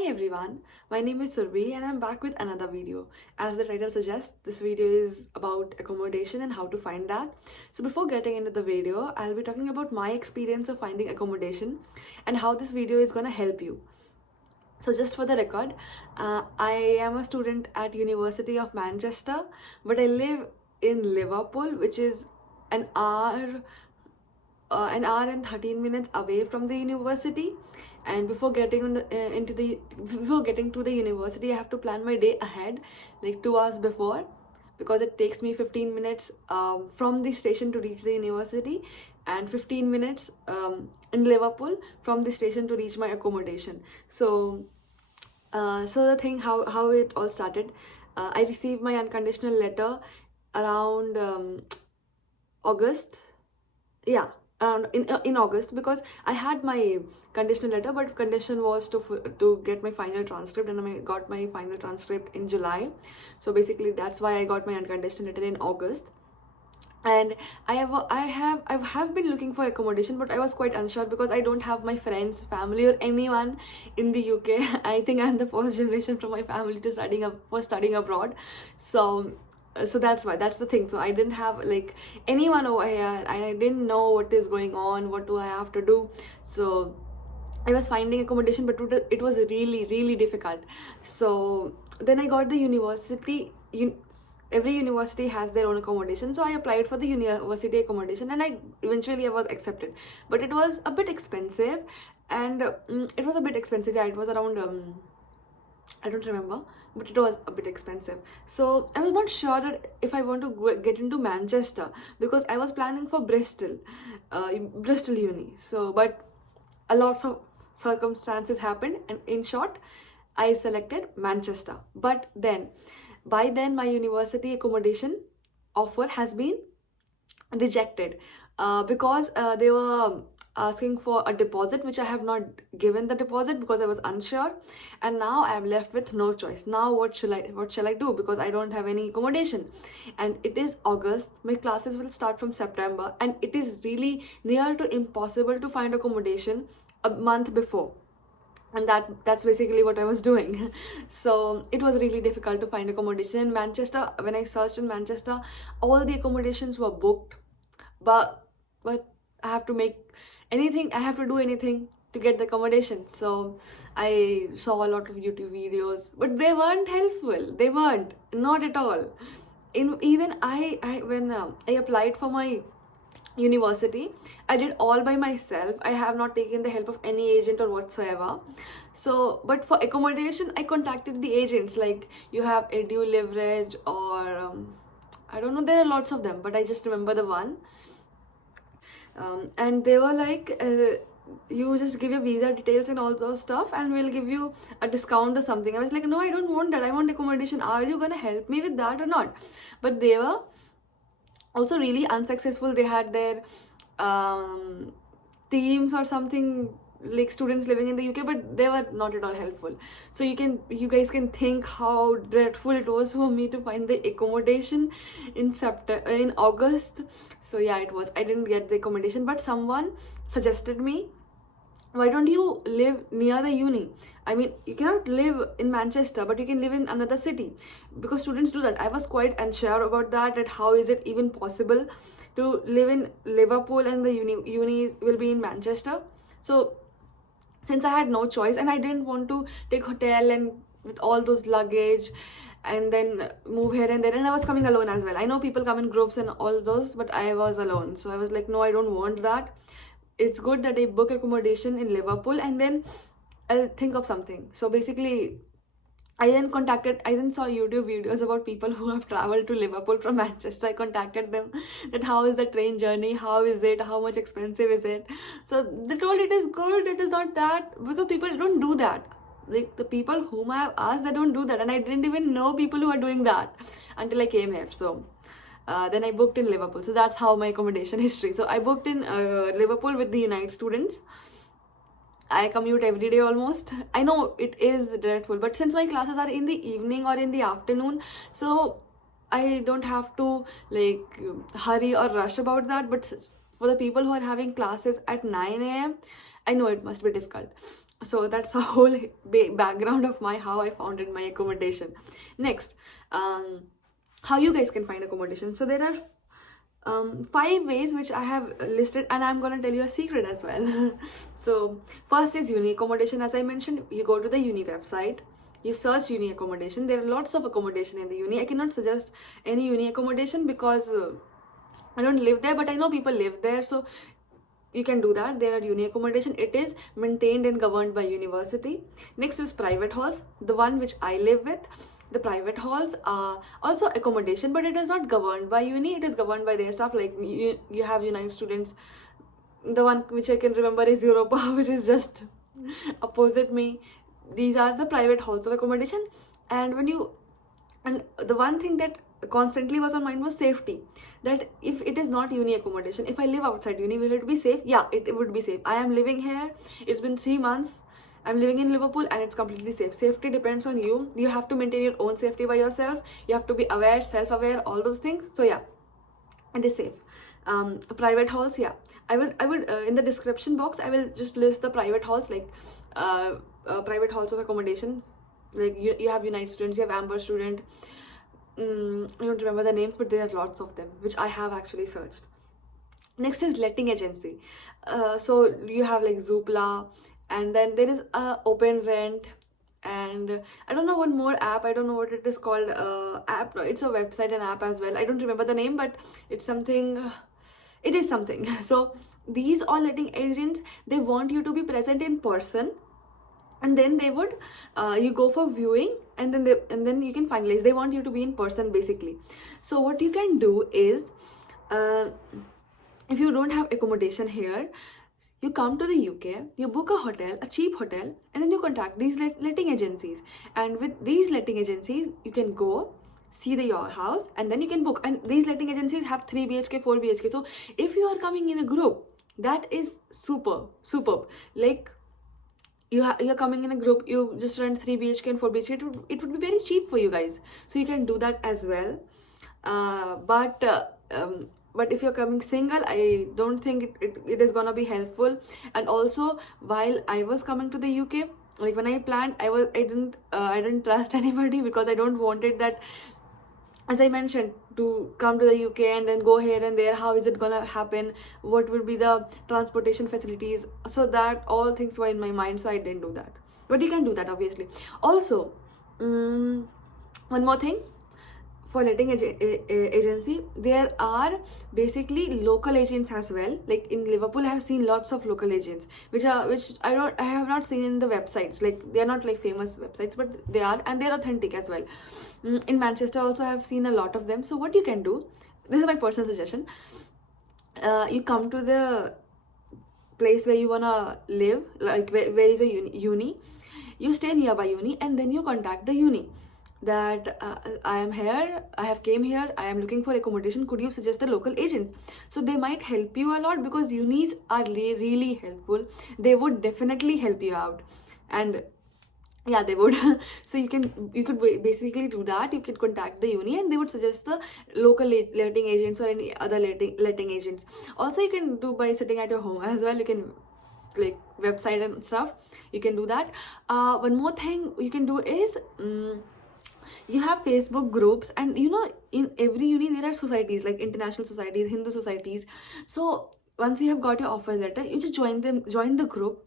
Hi everyone, my name is Surbhi and I'm back with another video. As the title suggests, this video is about accommodation and how to find that. So before getting into the video, I'll be talking about my experience of finding accommodation and how this video is gonna help you. So just for the record, I am a student at University of Manchester, but I live in Liverpool, which is an hour an hour and 13 minutes away from the university. And before getting before getting to the university, I have to plan my day ahead, like 2 hours before, because it takes me 15 minutes from the station to reach the university, and 15 minutes in Liverpool from the station to reach my accommodation. So the thing, how it all started, I received my unconditional letter around August. Yeah, around in August, because I had my conditional letter, but condition was to get my final transcript, and I got my final transcript in July. So basically that's why I got my unconditional letter in August. And I have been looking for accommodation, but I was quite unsure because I don't have my friends, family, or anyone in the UK. I think I'm the first generation from my family to studying abroad. So that's why, that's the thing. So I didn't have like anyone over here, and I didn't know what is going on, what do I have to do. So I was finding accommodation, but it was really difficult. So then I got the university. Every university has their own accommodation, so I applied for the university accommodation, and I eventually was accepted. But it was a bit expensive, and it was a bit expensive. Yeah, it was around I don't remember, but it was a bit expensive. So I was not sure that if I want to get into Manchester, because I was planning for Bristol uni. So, but a lot of circumstances happened, and in short, I selected Manchester. But then, by then, my university accommodation offer has been rejected because they were asking for a deposit, which I have not given the deposit because I was unsure, and now I am left with no choice. Now what shall I do, because I don't have any accommodation, and it is August. My classes will start from September, and it is really near to impossible to find accommodation a month before. And that's basically what I was doing. So it was really difficult to find accommodation in Manchester. When I searched in Manchester, all the accommodations were booked, but I have to do anything to get the accommodation. So I saw a lot of YouTube videos, but they weren't helpful. They weren't, not at all. Even I when I applied for my university, I did all by myself. I have not taken the help of any agent or whatsoever. So but for accommodation, I contacted the agents, like you have Edu Leverage, or I don't know, there are lots of them, but I just remember the one. And they were like, you just give your visa details and all those stuff, and we'll give you a discount or something. I was like, no, I don't want that. I want accommodation. Are you gonna help me with that or not? But they were also really unsuccessful. They had their teams or something, like students living in the UK, but they were not at all helpful. So you guys can think how dreadful it was for me to find the accommodation in August. So yeah, it was. I didn't get the accommodation, but someone suggested me, why don't you live near the uni? I mean, you cannot live in Manchester, but you can live in another city, because students do that. I was quite unsure about that how is it even possible to live in Liverpool and the uni will be in Manchester. So since I had no choice, and I didn't want to take hotel and with all those luggage and then move here and there, and I was coming alone as well. I know people come in groups and all those, but I was alone. So I was like, no, I don't want that. It's good that I book accommodation in Liverpool, and then I'll think of something. So basically, I then saw YouTube videos about people who have traveled to Liverpool from Manchester. I contacted them that how is the train journey, how is it, how much expensive is it. So they told it is good, it is not that, because people don't do that. Like the people whom I have asked, they don't do that, and I didn't even know people who are doing that until I came here. So then I booked in Liverpool. So that's how my accommodation history. So I booked in Liverpool with the Unite students. I commute every day almost. I know it is dreadful, but since my classes are in the evening or in the afternoon, so I don't have to like hurry or rush about that. But for the people who are having classes at 9 a.m., I know it must be difficult. So that's a whole background of my how I founded my accommodation. Next, how you guys can find accommodation. So there are 5 ways which I have listed, and I'm gonna tell you a secret as well. So first is uni accommodation. As I mentioned, you go to the uni website, you search uni accommodation. There are lots of accommodation in the uni. I cannot suggest any uni accommodation because I don't live there, but I know people live there, so you can do that. There are uni accommodation. It is maintained and governed by university. Next is private halls, the one which I live with. The private halls are also accommodation, but it is not governed by uni, it is governed by their staff. Like you have United Students. The one which I can remember is Europa, which is just opposite me. These are the private halls of accommodation. And the one thing that constantly was on mind was safety, that if it is not uni accommodation, if I live outside uni, will it be safe? Yeah, it would be safe. I am living here, it's been 3 months, I'm living in Liverpool, and it's completely safe. Safety depends on you. You have to maintain your own safety by yourself. You have to be aware, self-aware, all those things. So yeah, it is safe. Private halls, yeah, I would in the description box I will just list the private halls, like private halls of accommodation. Like you have United Students, you have Amber Student. I don't remember the names, but there are lots of them which I have actually searched. Next is letting agency. So you have like Zoopla, and then there is Open Rent, and I don't know one more app. I don't know what it is called. App. It's a website and app as well. I don't remember the name, but it's something. It is something. So these all letting agents, they want you to be present in person, and then they would you go for viewing, and then you can finalize. They want you to be in person basically. So what you can do is, if you don't have accommodation here, you come to the UK, you book a hotel, a cheap hotel, and then you contact these letting agencies. And with these letting agencies, you can go see your house, and then you can book. And these letting agencies have 3 BHK, 4 BHK. So if you are coming in a group, that is superb. Like you're coming in a group, you just rent 3 BHK and 4 BHK. It would be very cheap for you guys. So you can do that as well. But if you're coming single, I don't think it is gonna be helpful. And also, while I was coming to the UK, like when I planned, I didn't trust anybody, because I don't wanted that, as I mentioned, to come to the UK and then go here and there. How is it gonna happen? What would be the transportation facilities? So that all things were in my mind, so I didn't do that. But you can do that, obviously. Also, one more thing. For letting agency, there are basically local agents as well. Like in Liverpool, I have seen lots of local agents, which I have not seen in the websites. Like they are not like famous websites, but they are, and they're authentic as well. In Manchester also, I have seen a lot of them. So what you can do, this is my personal suggestion. You come to the place where you wanna live, like where is a uni. You stay nearby uni, and then you contact the uni that I am here, I have came here, I am looking for accommodation, could you suggest the local agents? So they might help you a lot, because unis are really helpful. They would definitely help you out, and yeah, they would. So you could basically do that. You could contact the uni, and they would suggest the local letting agents or any other letting agents. Also, you can do by sitting at your home as well. You can, like, website and stuff, you can do that. One more thing you can do is, you have Facebook groups, and in every uni there are societies, like international societies, Hindu societies. So once you have got your offer letter, you just join the group,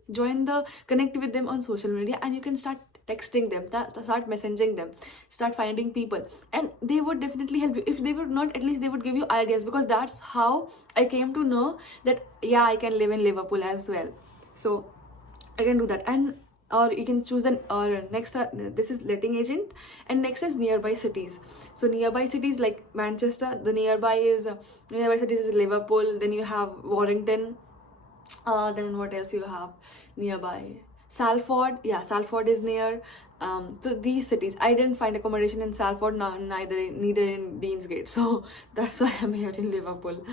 connect with them on social media, and you can start texting them, start messaging them, start finding people, and they would definitely help you. If they would not, at least they would give you ideas, because that's how I came to know that yeah, I can live in Liverpool as well. So I can do that. And or you can choose next this is letting agent, and next is nearby cities. So nearby cities like Manchester, the nearby cities is Liverpool, then you have Warrington, then what else you have nearby? Salford, yeah, Salford is near. So these cities, I didn't find accommodation in Salford, neither in Deansgate, so that's why I'm here in Liverpool.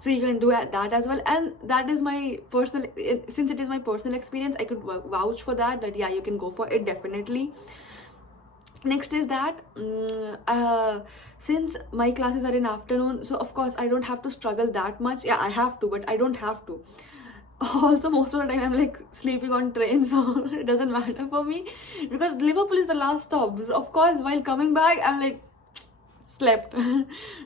So you can do that as well, and that is my personal, since it is my personal experience, I could vouch for that yeah, you can go for it definitely. Next is that since my classes are in afternoon, so of course I don't have to struggle that much. Yeah, I have to, but I don't have to. Also, most of the time I'm like sleeping on train, so it doesn't matter for me because Liverpool is the last stop. So of course, while coming back, I'm like slept.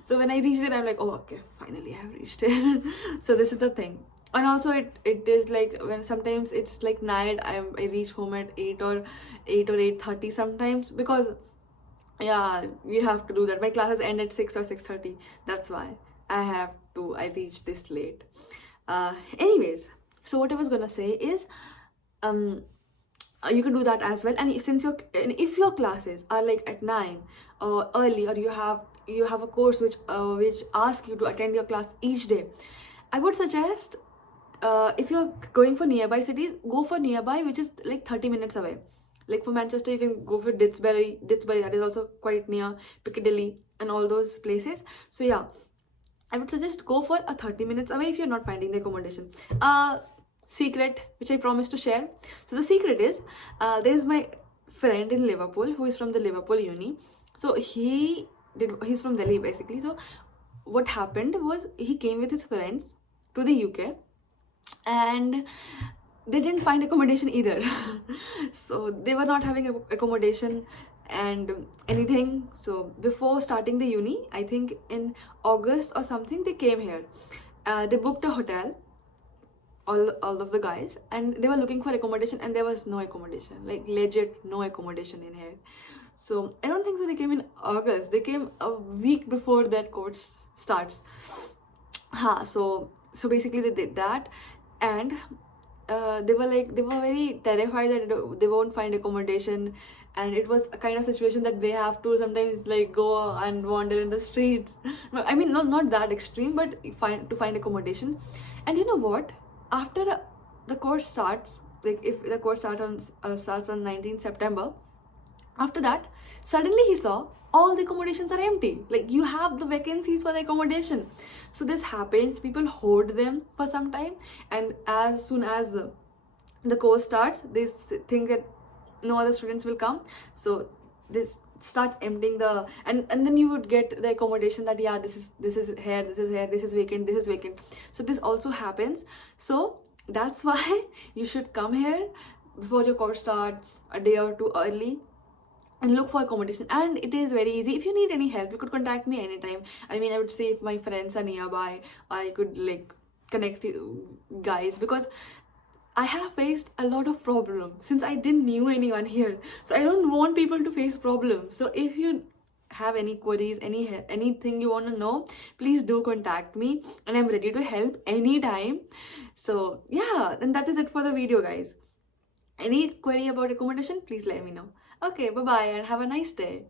So when I reached it, I'm like, oh, okay, finally I have reached it. So this is the thing. And also it is like when sometimes it's like night, I reach home at 8 or 8:30 sometimes, because yeah, you have to do that. My classes end at 6 or 6:30. That's why I reach this late. Anyways, so what I was gonna say is, um you can do that as well. And since if your classes are like at 9 or early, or you have a course which asks you to attend your class each day, I would suggest, if you're going for nearby cities, go for nearby which is like 30 minutes away. Like for Manchester, you can go for Didsbury, that is also quite near Piccadilly and all those places. So yeah, I would suggest go for a 30 minutes away if you're not finding the accommodation. Secret which I promised to share. So the secret is, there's my friend in Liverpool who is from the Liverpool uni. So he's from Delhi basically. So what happened was he came with his friends to the UK, and they didn't find accommodation either. So they were not having accommodation and anything. So before starting the uni, I think in August or something, they came here. They booked a hotel, all of the guys, and they were looking for accommodation, and there was no accommodation, like legit no accommodation in here. So I don't think so they came in August, they came a week before that course starts. So basically they did that, and they were very terrified that they won't find accommodation. And it was a kind of situation that they have to sometimes like go and wander in the streets. I mean, not that extreme, but find accommodation. And you know what, after the course starts, like if the course starts on 19th September, after that, suddenly he saw all the accommodations are empty. Like you have the vacancies for the accommodation. So this happens, people hoard them for some time, and as soon as the course starts, they think that no other students will come. So this starts emptying and then you would get the accommodation that yeah, this is here, this is here, this is vacant, this is vacant. So this also happens. So that's why you should come here before your course starts, a day or two early, and look for accommodation. And it is very easy. If you need any help, you could contact me anytime. I mean, I would say if my friends are nearby, or I could like connect you guys, because I have faced a lot of problems since I didn't knew anyone here. So I don't want people to face problems. So if you have any queries, anything you want to know, please do contact me, and I'm ready to help anytime. So yeah, and that is it for the video, guys. Any query about accommodation, please let me know. Okay, bye bye, and have a nice day.